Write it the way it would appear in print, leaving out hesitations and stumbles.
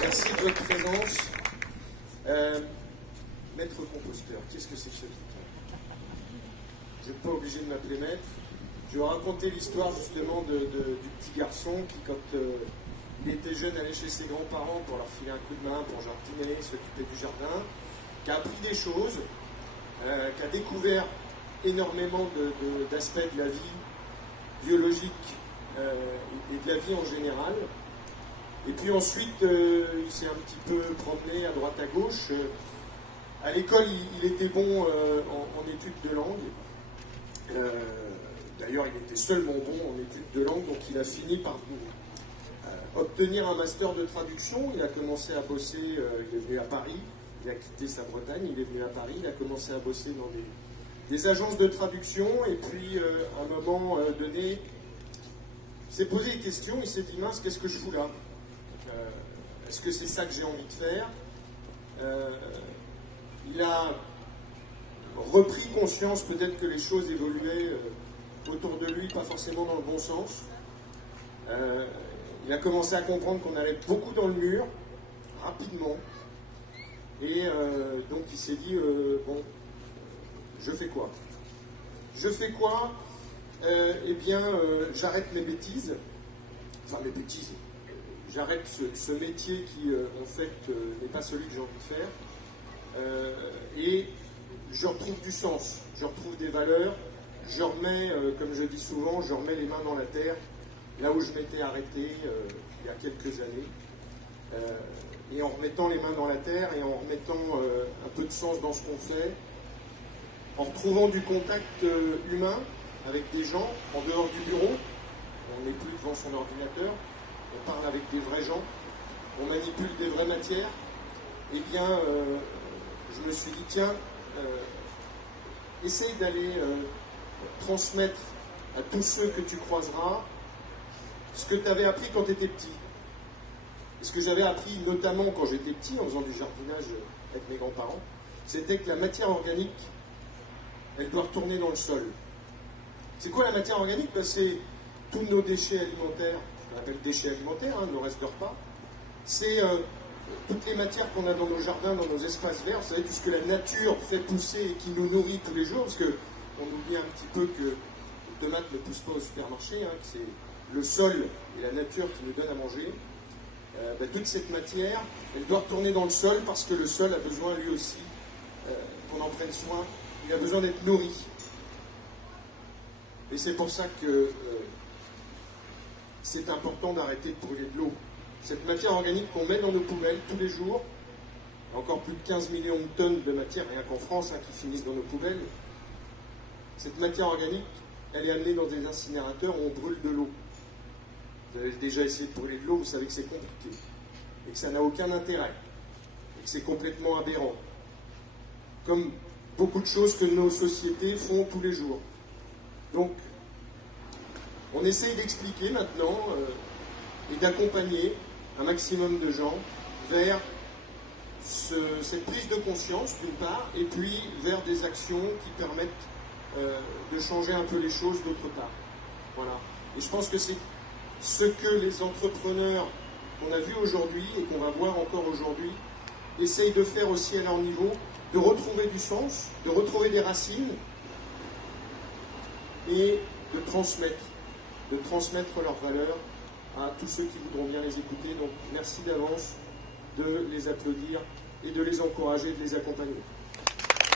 Merci de votre présence. Maître composteur, qu'est-ce que c'est que ce titre? Vous n'êtes pas obligé de m'appeler maître. Je vais raconter l'histoire justement du petit garçon qui, quand il était jeune, allait chez ses grands-parents pour leur filer un coup de main, pour jardiner, s'occuper du jardin, qui a appris des choses, qui a découvert énormément d'aspects de la vie biologique et de la vie en général. Et puis ensuite, il s'est un petit peu promené à droite à gauche. À l'école, il était bon en études de langue. D'ailleurs, il était seulement bon en études de langue, donc il a fini par obtenir un master de traduction. Il a commencé à bosser, il est venu à Paris, il a quitté sa Bretagne, il est venu à Paris, il a commencé à bosser dans des agences de traduction, et puis à un moment donné, il s'est posé des questions, il s'est dit, mince, qu'est-ce que je fous là? Est-ce que c'est ça que j'ai envie de faire? Il a repris conscience peut-être que les choses évoluaient autour de lui, pas forcément dans le bon sens. Il a commencé à comprendre qu'on allait beaucoup dans le mur, rapidement. Et donc il s'est dit, bon, je fais quoi? Je fais quoi? Eh bien, j'arrête mes bêtises. Enfin, mes bêtises. J'arrête ce métier qui, en fait, n'est pas celui que j'ai envie de faire. Et je retrouve du sens, je retrouve des valeurs, je remets, comme je dis souvent, je remets les mains dans la terre, là où je m'étais arrêté il y a quelques années. Et en remettant les mains dans la terre et en remettant un peu de sens dans ce qu'on fait, en retrouvant du contact humain avec des gens en dehors du bureau, on n'est plus devant son ordinateur, on parle avec des vrais gens, on manipule des vraies matières, eh bien, je me suis dit, tiens, essaye d'aller transmettre à tous ceux que tu croiseras ce que tu avais appris quand tu étais petit. Et ce que j'avais appris notamment quand j'étais petit, en faisant du jardinage avec mes grands-parents, c'était que la matière organique, elle doit retourner dans le sol. C'est quoi la matière organique? C'est tous nos déchets alimentaires, on appelle déchets alimentaires, hein, nos restes de repas. C'est toutes les matières qu'on a dans nos jardins, dans nos espaces verts, vous savez, tout ce que la nature fait pousser et qui nous nourrit tous les jours, parce qu'on oublie un petit peu que les tomates ne poussent pas au supermarché, hein, que c'est le sol et la nature qui nous donnent à manger. Toute cette matière, elle doit retourner dans le sol parce que le sol a besoin lui aussi qu'on en prenne soin, il a besoin d'être nourri. Et c'est pour ça que c'est important d'arrêter de brûler de l'eau. Cette matière organique qu'on met dans nos poubelles tous les jours, encore plus de 15 millions de tonnes de matière, rien qu'en France, hein, qui finissent dans nos poubelles, cette matière organique, elle est amenée dans des incinérateurs où on brûle de l'eau. Vous avez déjà essayé de brûler de l'eau, vous savez que c'est compliqué, et que ça n'a aucun intérêt, et que c'est complètement aberrant. Comme beaucoup de choses que nos sociétés font tous les jours. Donc, on essaye d'expliquer maintenant et d'accompagner un maximum de gens vers cette prise de conscience, d'une part, et puis vers des actions qui permettent de changer un peu les choses, d'autre part. Voilà. Et je pense que c'est ce que les entrepreneurs qu'on a vus aujourd'hui et qu'on va voir encore aujourd'hui essayent de faire aussi à leur niveau, de retrouver du sens, de retrouver des racines et de transmettre leurs valeurs à tous ceux qui voudront bien les écouter. Donc merci d'avance de les applaudir et de les encourager, de les accompagner.